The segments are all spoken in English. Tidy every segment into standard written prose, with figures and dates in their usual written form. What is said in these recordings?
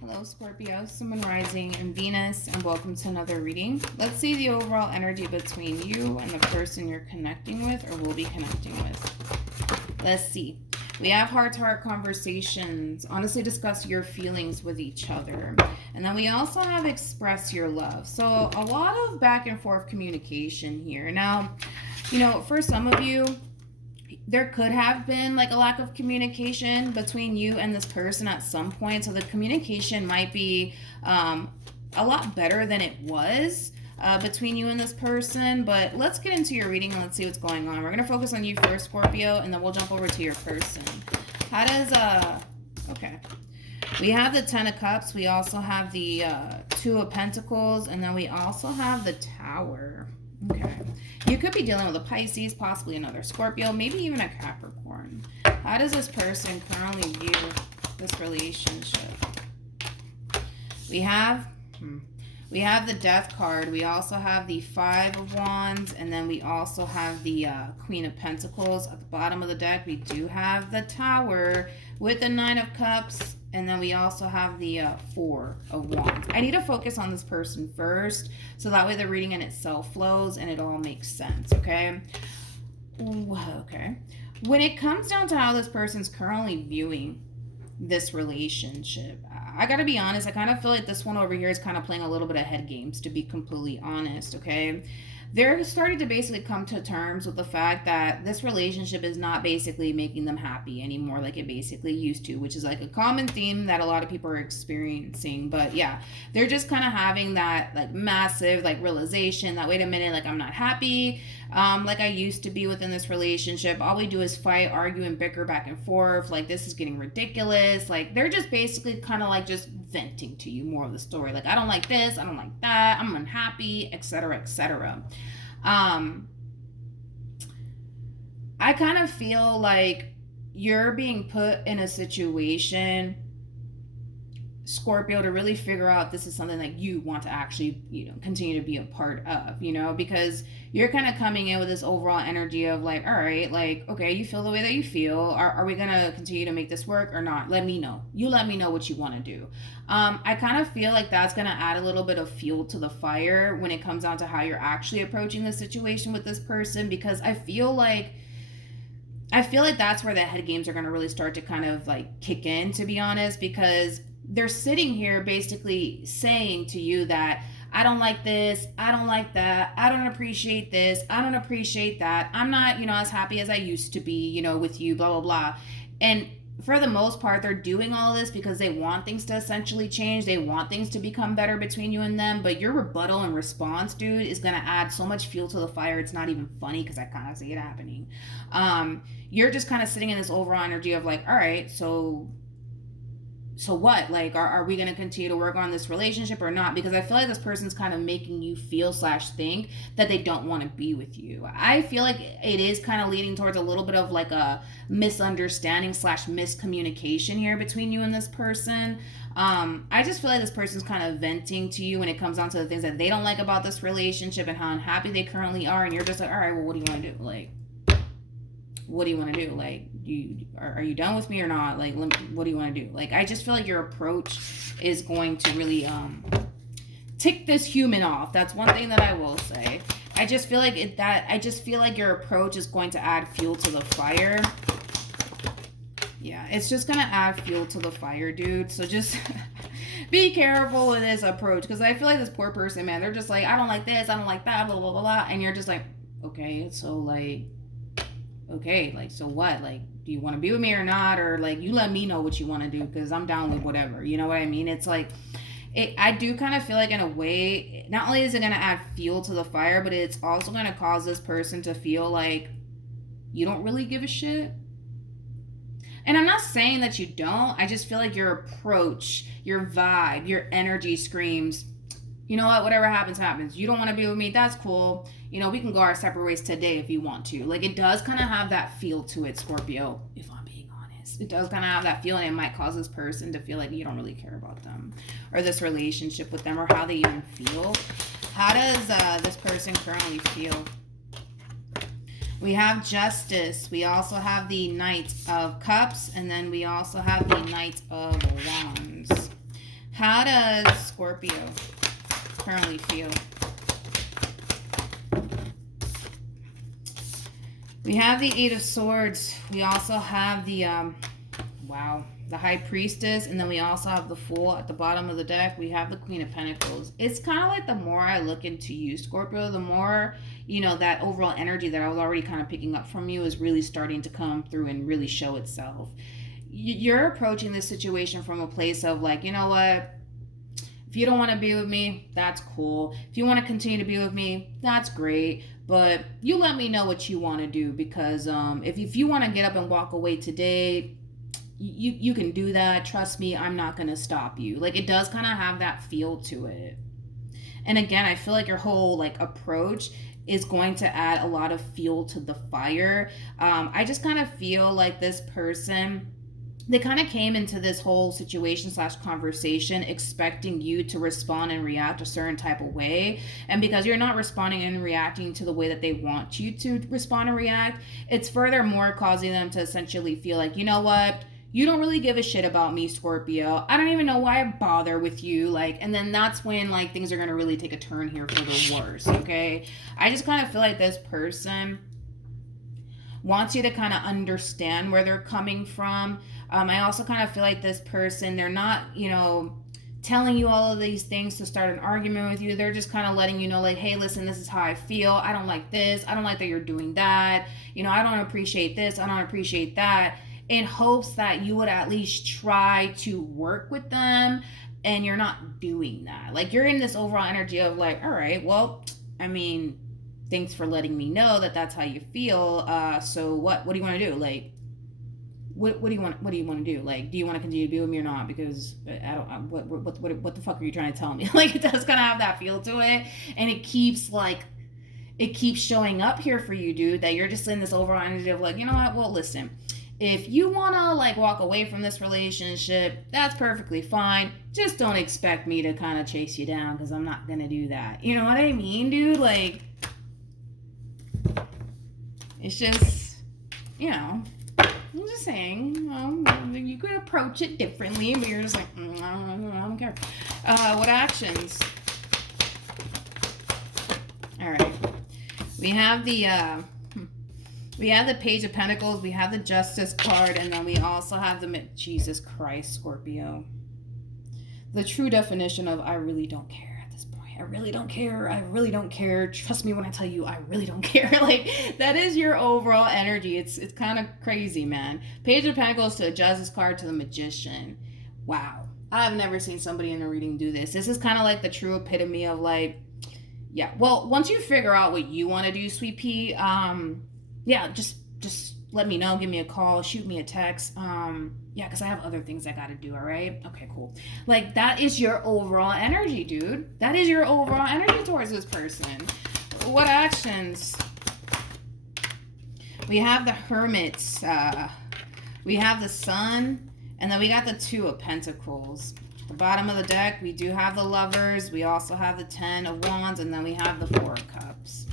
Hello, Scorpio, Sun, Moon, Rising, and Venus, and welcome to another reading. Let's see the overall energy between you and the person you're connecting with or will be connecting with. Let's see. We have heart-to-heart conversations. Honestly, discuss your feelings with each other. And then we also have express your love. So a lot of back and forth communication here. Now, for some of you, there could have been like a lack of communication between you and this person at some point. So the communication might be a lot better than it was between you and this person. But let's get into your reading and let's see what's going on. We're going to focus on you first, Scorpio, and then we'll jump over to your person. How does, okay. We have the Ten of Cups. We also have the Two of Pentacles. And then we also have the Tower. Okay. You could be dealing with a Pisces, possibly another Scorpio, maybe even a Capricorn. How does this person currently view this relationship? We have the Death card. We also have the Five of Wands, and then we also have the Queen of Pentacles. At the bottom of the deck, we do have the Tower with the Nine of Cups, and then we also have the Four of Wands. I need to focus on this person first, so that way the reading in itself flows and it all makes sense, okay? Ooh, okay. When it comes down to how this person's currently viewing this relationship, I gotta be honest, I kind of feel like this one over here is kind of playing a little bit of head games, to be completely honest, okay? They're starting to basically come to terms with the fact that this relationship is not basically making them happy anymore like it basically used to, which is like a common theme that a lot of people are experiencing. But yeah, they're just kind of having that like massive like realization that, wait a minute, like I'm not happy like I used to be within this relationship. All we do is fight, argue, and bicker back and forth. Like, this is getting ridiculous. Like, they're just basically kind of like just venting to you more of the story. Like, I don't like this, I don't like that, I'm unhappy, etc., etc. I kind of feel like you're being put in a situation, Scorpio, to really figure out if this is something that you want to actually, continue to be a part of, because you're kind of coming in with this overall energy of like, all right, like, okay, you feel the way that you feel. Are we going to continue to make this work or not? Let me know. You let me know what you want to do. I kind of feel like that's going to add a little bit of fuel to the fire when it comes down to how you're actually approaching the situation with this person, because I feel like that's where the head games are going to really start to kind of like kick in, to be honest, because they're sitting here basically saying to you that I don't like this, I don't like that, I don't appreciate this, I don't appreciate that, I'm not, as happy as I used to be, with you, blah, blah, blah. And for the most part, they're doing all this because they want things to essentially change. They want things to become better between you and them. But your rebuttal and response, dude, is going to add so much fuel to the fire. It's not even funny because I kind of see it happening. You're just kind of sitting in this overall energy of like, all right, so what? Like, are we going to continue to work on this relationship or not? Because I feel like this person's kind of making you feel / think that they don't want to be with you. I feel like it is kind of leading towards a little bit of like a misunderstanding / miscommunication here between you and this person. I just feel like this person's kind of venting to you when it comes down to the things that they don't like about this relationship and how unhappy they currently are. And you're just like, all right, well, what do you want to do? Like, what do you want to do? Like, are you done with me or not? Like, what do you want to do? Like, I just feel like your approach is going to really tick this human off. That's one thing that I will say. I just feel like your approach is going to add fuel to the fire. Yeah, it's just going to add fuel to the fire, dude. So just be careful with this approach, because I feel like this poor person, man, they're just like, I don't like this, I don't like that, blah, blah, blah, blah. And you're just like, okay, so like, okay, like, so what? Like, do you want to be with me or not? Or like, you let me know what you want to do, because I'm down with whatever. You know what I mean? It's like, I do kind of feel like in a way, not only is it going to add fuel to the fire, but it's also going to cause this person to feel like you don't really give a shit. And I'm not saying that you don't. I just feel like your approach, your vibe, your energy screams, you know what, whatever happens, happens. You don't want to be with me, that's cool. We can go our separate ways today if you want to. Like, it does kind of have that feel to it, Scorpio, if I'm being honest. It does kind of have that feeling. It might cause this person to feel like you don't really care about them or this relationship with them or how they even feel. How does this person currently feel? We have Justice. We also have the Knight of Cups. And then we also have the Knight of Wands. does Scorpio currently feel? We have the Eight of Swords. We also have the, the High Priestess. And then we also have the Fool at the bottom of the deck. We have the Queen of Pentacles. It's kind of like the more I look into you, Scorpio, the more, you know, that overall energy that I was already kind of picking up from you is really starting to come through and really show itself. You're approaching this situation from a place of like, you know what? If you don't want to be with me, that's cool. If you want to continue to be with me, that's great. But you let me know what you want to do, because if you want to get up and walk away today, you can do that. Trust me, I'm not going to stop you. Like, it does kind of have that feel to it. And again, I feel like your whole like approach is going to add a lot of fuel to the fire. I just kind of feel like this person, they kind of came into this whole situation / conversation expecting you to respond and react a certain type of way. And because you're not responding and reacting to the way that they want you to respond and react, it's furthermore causing them to essentially feel like, you know what? You don't really give a shit about me, Scorpio. I don't even know why I bother with you. Like, and then that's when like things are going to really take a turn here for the worse, okay? I just kind of feel like this person wants you to kind of understand where they're coming from. I also kind of feel like this person, they're not, you know, telling you all of these things to start an argument with you. They're just kind of letting you know, like, hey, listen, this is how I feel. I don't like this. I don't like that you're doing that. You know, I don't appreciate this. I don't appreciate that. In hopes that you would at least try to work with them, and you're not doing that. Like, you're in this overall energy of like, all right, well, I mean, thanks for letting me know that that's how you feel. So what do you want to do? Like, what do you want to do? Like, do you want to continue to be with me or not? Because what the fuck are you trying to tell me? Like, it does kind of have that feel to it, and it keeps showing up here for you, dude, that you're just in this overall energy of like, you know what? Well, listen, if you want to like walk away from this relationship, that's perfectly fine. Just don't expect me to kind of chase you down, because I'm not going to do that. You know what I mean, dude? Like, it's just, you know, I'm just saying, you could approach it differently, but you're just like, I don't care. What actions? All right. We have the Page of Pentacles, we have the Justice card, and then we also have the, Jesus Christ, Scorpio. The true definition of I really don't care at this point. I really don't care. I really don't care. Trust me when I tell you I really don't care. Like, that is your overall energy. It's kind of crazy, man. Page of Pentacles to the Justice card to the Magician. Wow. I've never seen somebody in a reading do this. This is kind of like the true epitome of like, yeah. Well, once you figure out what you want to do, Sweet Pea, yeah, just let me know. Give me a call. Shoot me a text. Yeah, because I have other things I got to do, all right? Okay, cool. Like, that is your overall energy, dude. That is your overall energy towards this person. What actions? We have the Hermits. We have the Sun. And then we got the Two of Pentacles. The bottom of the deck, we do have the Lovers. We also have the Ten of Wands. And then we have the Four of Cups.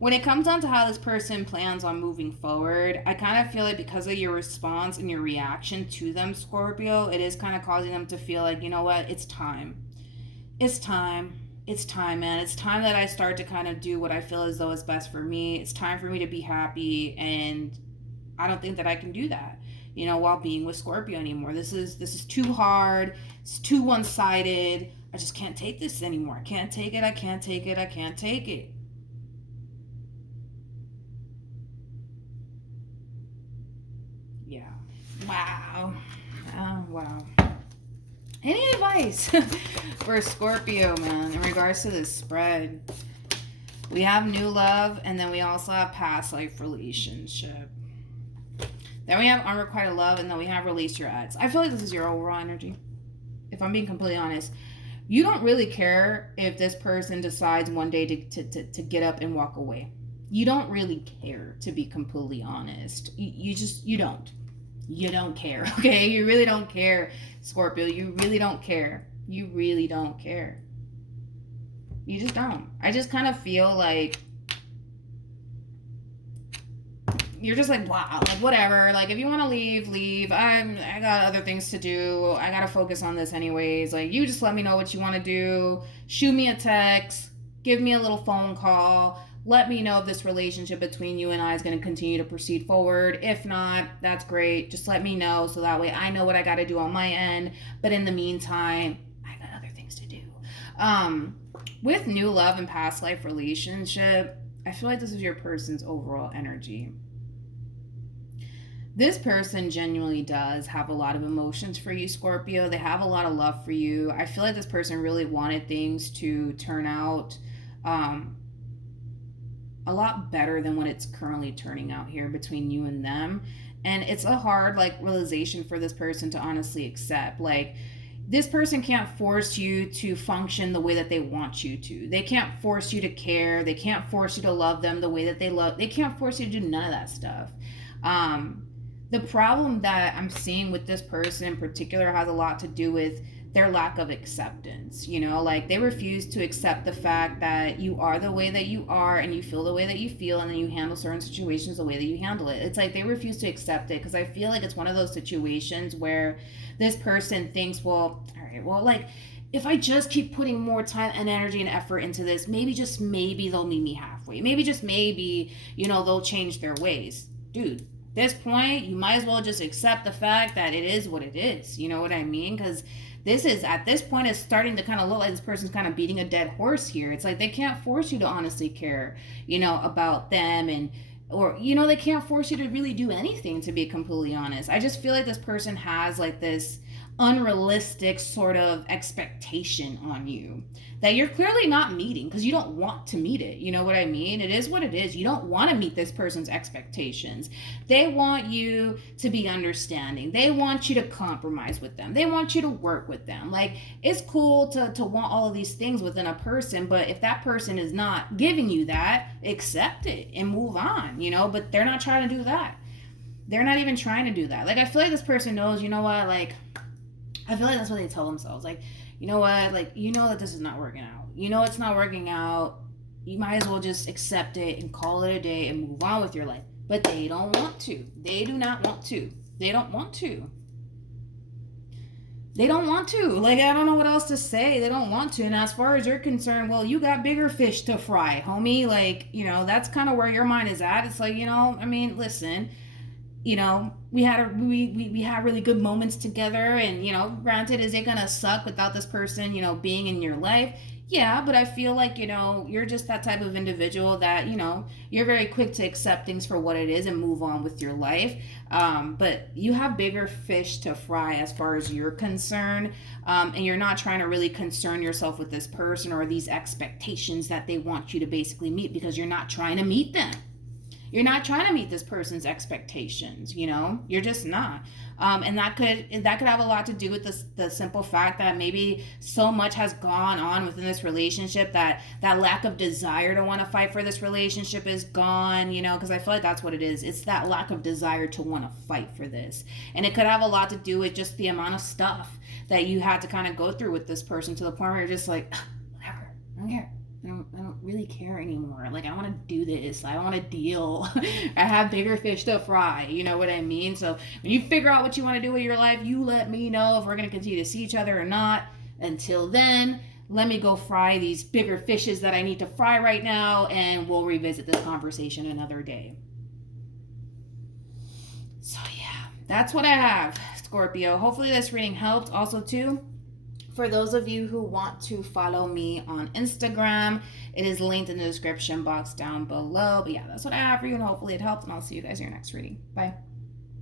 When it comes down to how this person plans on moving forward, I kind of feel like because of your response and your reaction to them, Scorpio, it is kind of causing them to feel like, you know what, it's time. It's time. It's time, man. It's time that I start to kind of do what I feel as though is best for me. It's time for me to be happy, and I don't think that I can do that, you know, while being with Scorpio anymore. This is too hard. It's too one-sided. I just can't take this anymore. I can't take it. I can't take it. I can't take it. Yeah. Wow. Oh, wow. Any advice for Scorpio, man, in regards to this spread? We have new love, and then we also have past life relationship. Then we have unrequited love, and then we have release your ex. I feel like this is your overall energy, if I'm being completely honest. You don't really care if this person decides one day to get up and walk away. You don't really care, to be completely honest. You don't. You don't care, okay? You really don't care, Scorpio. You really don't care. You really don't care. You just don't. I just kind of feel like you're just like, wow, like whatever. Like if you want to leave. I got other things to do. I got to focus on this anyways. Like you just let me know what you want to do. Shoot me a text. Give me a little phone call. Let me know if this relationship between you and I is going to continue to proceed forward. If not, that's great. Just let me know so that way I know what I got to do on my end. But in the meantime, I got other things to do. With new love and past life relationship, I feel like this is your person's overall energy. This person genuinely does have a lot of emotions for you, Scorpio. They have a lot of love for you. I feel like this person really wanted things to turn out a lot better than what it's currently turning out here between you and them. And it's a hard like realization for this person to honestly accept. Like this person can't force you to function the way that they want you to. They can't force you to care. They can't force you to love them the way that they love. They can't force you to do none of that stuff. The problem that I'm seeing with this person in particular has a lot to do with their lack of acceptance. You know, like they refuse to accept the fact that you are the way that you are and you feel the way that you feel, and then you handle certain situations the way that you handle it. It's like they refuse to accept it, because I feel like it's one of those situations where this person thinks, well, all right, well, like if I just keep putting more time and energy and effort into this, maybe just maybe they'll meet me halfway. Maybe just maybe, you know, they'll change their ways. Dude, at this point, you might as well just accept the fact that it is what it is. You know what I mean? Because this is, at this point, it's starting to kind of look like this person's kind of beating a dead horse here. It's like they can't force you to honestly care, you know, about them, and or, you know, they can't force you to really do anything, to be completely honest. I just feel like this person has like this unrealistic sort of expectation on you that you're clearly not meeting, because you don't want to meet it. You know what I mean? It is what it is. You don't want to meet this person's expectations. They want you to be understanding. They want you to compromise with them. They want you to work with them. Like, it's cool to want all of these things within a person, but if that person is not giving you that, accept it and move on, you know? But they're not trying to do that. They're not even trying to do that. Like, I feel like this person knows, you know what, like, I feel like that's what they tell themselves. Like, you know what? Like, you know that this is not working out. You know it's not working out. You might as well just accept it and call it a day and move on with your life. But they don't want to. They do not want to. They don't want to. They don't want to. Like, I don't know what else to say. They don't want to. And as far as you're concerned, well, you got bigger fish to fry, homie. Like, you know, that's kind of where your mind is at. It's like, you know, I mean, listen, you know, we had really good moments together, and, you know, granted, is it gonna suck without this person, you know, being in your life? Yeah, but I feel like, you know, you're just that type of individual that, you know, you're very quick to accept things for what it is and move on with your life. But you have bigger fish to fry as far as you're concerned. And you're not trying to really concern yourself with this person or these expectations that they want you to basically meet, because you're not trying to meet them. You're not trying to meet this person's expectations, you know? You're just not. And that could have a lot to do with the simple fact that maybe so much has gone on within this relationship that lack of desire to want to fight for this relationship is gone, you know? Because I feel like that's what it is. It's that lack of desire to want to fight for this. And it could have a lot to do with just the amount of stuff that you had to kind of go through with this person, to the point where you're just like, whatever, I don't care. I don't really care anymore. Like, I want to do this. I want to deal. I have bigger fish to fry. You know what I mean? So when you figure out what you want to do with your life, you let me know if we're going to continue to see each other or not. Until then, let me go fry these bigger fishes that I need to fry right now, and we'll revisit this conversation another day. So yeah, that's what I have, Scorpio. Hopefully this reading helped. Also too, for those of you who want to follow me on Instagram, it is linked in the description box down below. But yeah, that's what I have for you, and hopefully it helped, and I'll see you guys in your next reading. Bye.